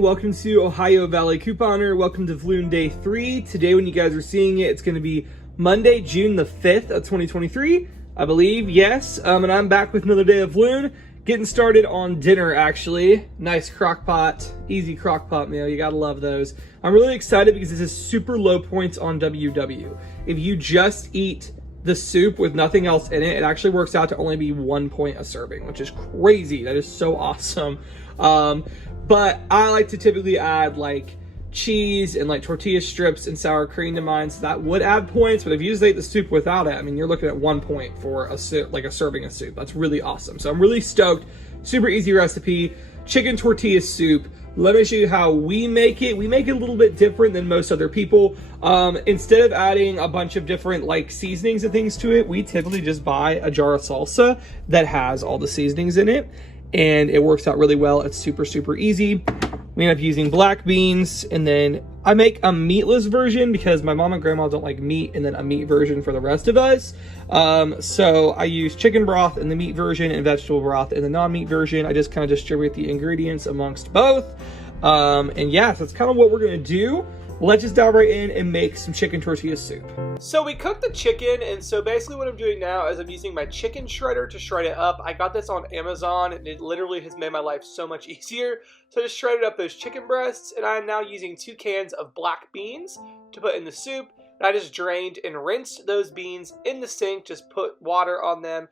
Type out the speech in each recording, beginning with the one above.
and welcome to Ohio Valley Couponer. Welcome to Vlune Day 3. Today when you guys are seeing it, it's going to be Monday, June the 5th of 2023, I believe, yes. And I'm back with another day of Vlune. Getting started on dinner, actually. Nice crock pot, easy crock pot meal. You gotta love those. I'm really excited because this is super low points on WW. If you just eat the soup with nothing else in it, it actually works out to only be 1 point a serving, which is crazy. That is so awesome. But I like to typically add like cheese and like tortilla strips and sour cream to mine, so that would add points. But if you just ate the soup without it, I mean, you're looking at 1 point for a serving of soup. That's really awesome. So I'm really stoked. Super easy recipe, chicken tortilla soup. Let me show you how we make it. We make it a little bit different than most other people. Instead of adding a bunch of different like seasonings and things to it, we typically just buy a jar of salsa that has all the seasonings in it, and it works out really well. It's super, super easy. We end up using black beans, and then I make a meatless version because my mom and grandma don't like meat, and then a meat version for the rest of us. So I use chicken broth in the meat version and vegetable broth in the non-meat version. I just kind of distribute the ingredients amongst both. And yeah, so that's kind of what we're gonna do. Let's just dive right in and make some chicken tortilla soup. So we cooked the chicken, and so basically what I'm doing now is I'm using my chicken shredder to shred it up. I got this on Amazon, and it literally has made my life so much easier. So I just shredded up those chicken breasts, and I'm now using 2 cans of black beans to put in the soup. And I just drained and rinsed those beans in the sink, just put water on them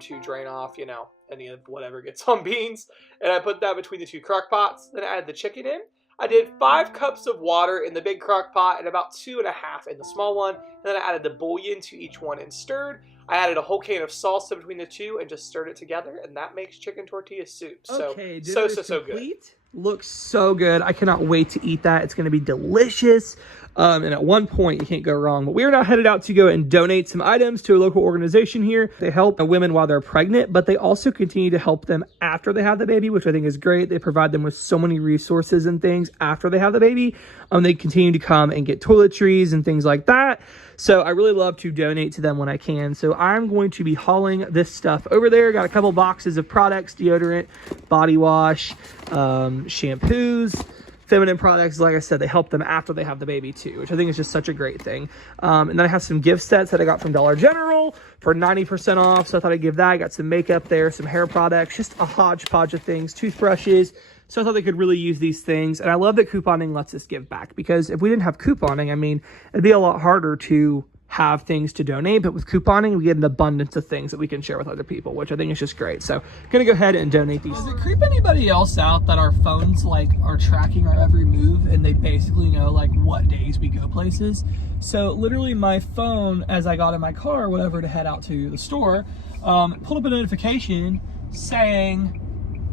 to drain off, you know, any of whatever gets on beans. And I put that between the 2 crock pots. Then I added the chicken in. I did 5 cups of water in the big crock pot and about 2.5 in the small one. And then I added the bouillon to each one and stirred. I added a whole can of salsa between the 2 and just stirred it together, and that makes chicken tortilla soup. So, okay, so good. Looks so good. I cannot wait to eat that. It's going to be delicious. And at one point, you can't go wrong. But we are now headed out to go and donate some items to a local organization here. They help women while they're pregnant, but they also continue to help them after they have the baby, which I think is great. They provide them with so many resources and things after they have the baby. They continue to come and get toiletries and things like that. So I really love to donate to them when I can. So I'm going to be hauling this stuff over there. Got a couple boxes of products, deodorant, body wash, shampoos, feminine products. Like I said, they help them after they have the baby too, which I think is just such a great thing. And then I have some gift sets that I got from Dollar General for 90% off. So I thought I'd give that. I got some makeup there, some hair products, just a hodgepodge of things, toothbrushes. So I thought they could really use these things. And I love that couponing lets us give back, because if we didn't have couponing, I mean, it'd be a lot harder to have things to donate. But with couponing, we get an abundance of things that we can share with other people, which I think is just great. So gonna go ahead and donate these. Does it creep anybody else out that our phones like are tracking our every move, and they basically know like what days we go places? So literally my phone, as I got in my car or whatever to head out to the store, pulled up a notification saying,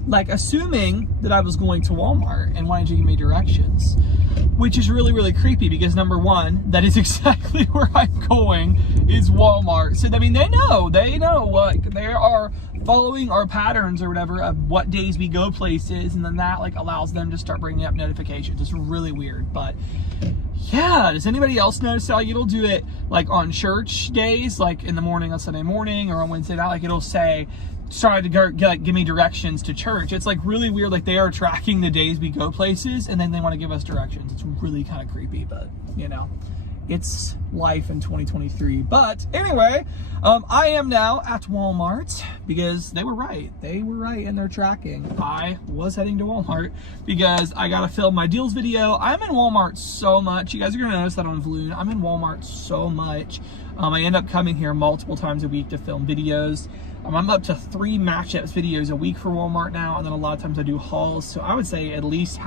like, assuming that I was going to Walmart and wanted to give me directions, which is really, really creepy, because number one, that is exactly where I'm going, is Walmart. So, I mean, they know, like, they are following our patterns or whatever of what days we go places, and then that, like, allows them to start bringing up notifications. It's really weird, but yeah, does anybody else notice how it'll do it, like, on church days, like, in the morning on Sunday morning or on Wednesday night, like, it'll say, started to go, like, give me directions to church. It's like really weird. Like, they are tracking the days we go places, and then they want to give us directions. It's really kind of creepy, but you know, it's life in 2023. But anyway, I am now at Walmart because they were right. They were right in their tracking. I was heading to Walmart because I got to film my deals video. I'm in Walmart so much. You guys are going to notice that on Vlune. I'm in Walmart so much. I end up coming here multiple times a week to film videos. I'm up to 3 matchups videos a week for Walmart now, and then a lot of times I do hauls. So I would say at least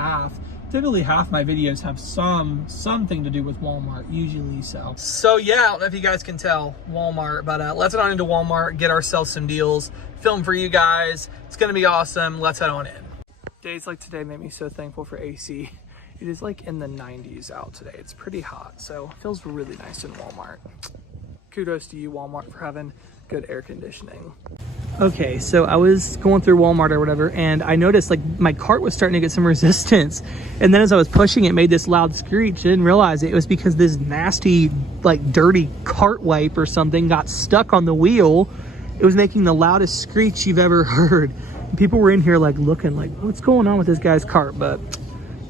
typically half my videos have something to do with Walmart, usually. So yeah, I don't know if you guys can tell, Walmart, but let's head on into Walmart, get ourselves some deals, film for you guys. It's gonna be awesome. Let's head on in. Days like today made me so thankful for AC. It is like in the 90s out today. It's pretty hot, so it feels really nice in Walmart. Kudos to you, Walmart, for having good air conditioning. Okay, so I was going through Walmart or whatever, and I noticed like my cart was starting to get some resistance, and then as I was pushing it made this loud screech. I didn't realize it was because this nasty like dirty cart wipe or something got stuck on the wheel. It was making the loudest screech you've ever heard. And people were in here like looking like, what's going on with this guy's cart? But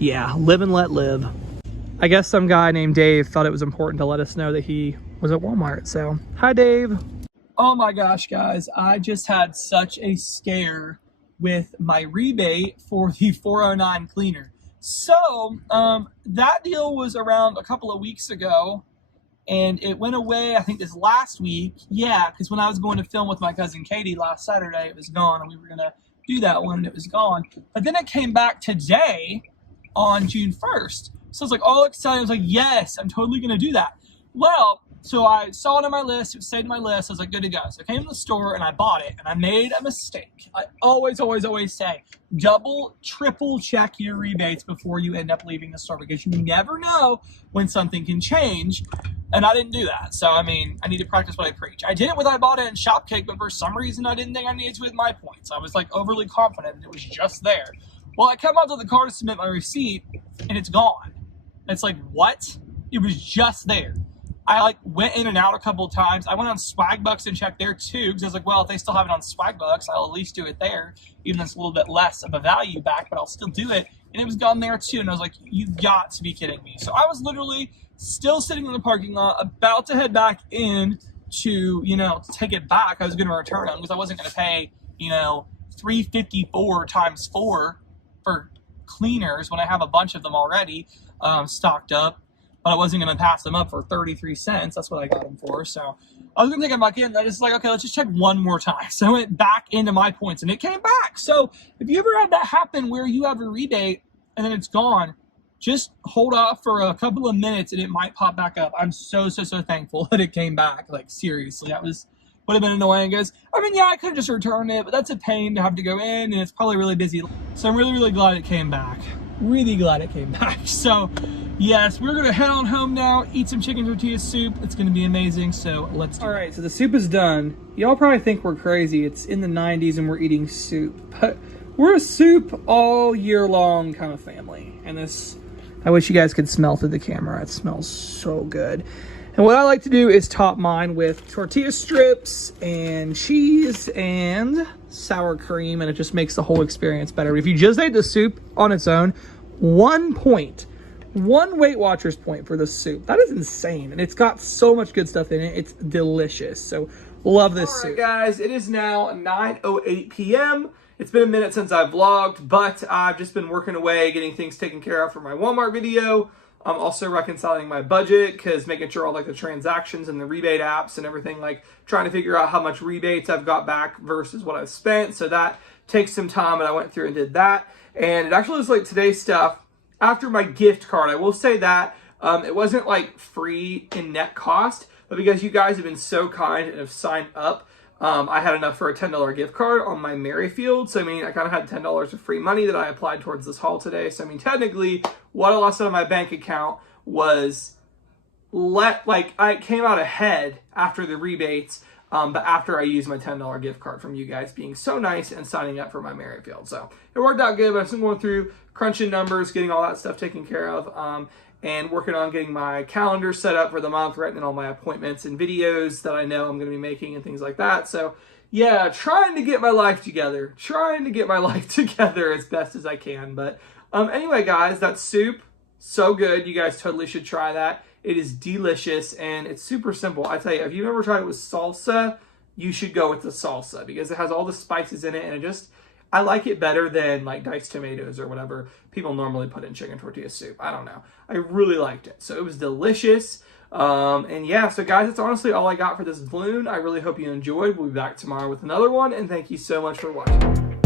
Yeah, live and let live. I guess some guy named Dave thought it was important to let us know that he was at Walmart. So, hi, Dave. Oh my gosh, guys. I just had such a scare with my rebate for the 409 cleaner. So, that deal was around a couple of weeks ago, and it went away, I think, this last week. Yeah, because when I was going to film with my cousin Katie last Saturday, it was gone, and we were going to do that one, and it was gone. But then it came back today on June 1st. So I was like all excited. I was like, yes, I'm totally going to do that. Well, so I saw it on my list. It stayed on my list. I was like, good to go. So I came to the store and I bought it, and I made a mistake. I always say, double, triple check your rebates before you end up leaving the store, because you never know when something can change. And I didn't do that. So, I mean, I need to practice what I preach. I did it with Ibotta and Shopkick, but for some reason I didn't think I needed to with my points. I was like overly confident and it was just there. Well, I come out to the car to submit my receipt and it's gone. It's like, what? It was just there. I like went in and out a couple of times. I went on Swagbucks and checked there too, because I was like, well, if they still have it on Swagbucks, I'll at least do it there, even though it's a little bit less of a value back, but I'll still do it. And it was gone there too. And I was like, you've got to be kidding me. So I was literally still sitting in the parking lot, about to head back in to, to take it back. I was going to return them because I wasn't going to pay, $354 times 4 for cleaners when I have a bunch of them already stocked up. But I wasn't going to pass them up for 33 cents. That's what I got them for. So I was going to take them back in. And I just like, okay, let's just check one more time. So I went back into my points and it came back. So if you ever had that happen where you have a rebate and then it's gone, just hold off for a couple of minutes and it might pop back up. I'm so thankful that it came back. Like, seriously, would have been annoying, guys. I mean, yeah, I could have just returned it, but that's a pain to have to go in, and it's probably really busy. So I'm really glad it came back. Really glad it came back. So, yes, we're going to head on home now, eat some chicken tortilla soup. It's going to be amazing, so let's do it. All right, so the soup is done. Y'all probably think we're crazy. It's in the 90s and we're eating soup. But we're a soup all year long kind of family. And this, I wish you guys could smell through the camera. It smells so good. And what I like to do is top mine with tortilla strips and cheese and sour cream, and it just makes the whole experience better. If you just ate the soup on its own, 1 point, one Weight Watchers point for the soup. That is insane, and it's got so much good stuff in it. It's delicious. So love this soup. All right, guys, it is now 9:08 p.m. It's been a minute since I've vlogged, but I've just been working away, getting things taken care of for my Walmart video. I'm also reconciling my budget, because making sure all like the transactions and the rebate apps and everything, like trying to figure out how much rebates I've got back versus what I've spent. So that takes some time, and I went through and did that. And it actually was like today's stuff after my gift card. I will say that it wasn't like free in net cost, but because you guys have been so kind and have signed up, I had enough for a $10 gift card on my Merrifield. So, I mean, I kind of had $10 of free money that I applied towards this haul today. So, I mean, technically, what I lost out of my bank account was, I came out ahead after the rebates, but after I used my $10 gift card from you guys being so nice and signing up for my Merrifield. So, it worked out good, but I've been going through crunching numbers, getting all that stuff taken care of, and working on getting my calendar set up for the month, writing in all my appointments and videos that I know I'm going to be making and things like that. So, yeah, trying to get my life together. As best as I can. But anyway, guys, that soup, so good. You guys totally should try that. It is delicious, and it's super simple. I tell you, if you've ever tried it with salsa, you should go with the salsa, because it has all the spices in it, and I like it better than like diced tomatoes or whatever people normally put in chicken tortilla soup. I don't know. I really liked it. So it was delicious. And yeah, so guys, that's honestly all I got for this Vlune. I really hope you enjoyed. We'll be back tomorrow with another one, and thank you so much for watching.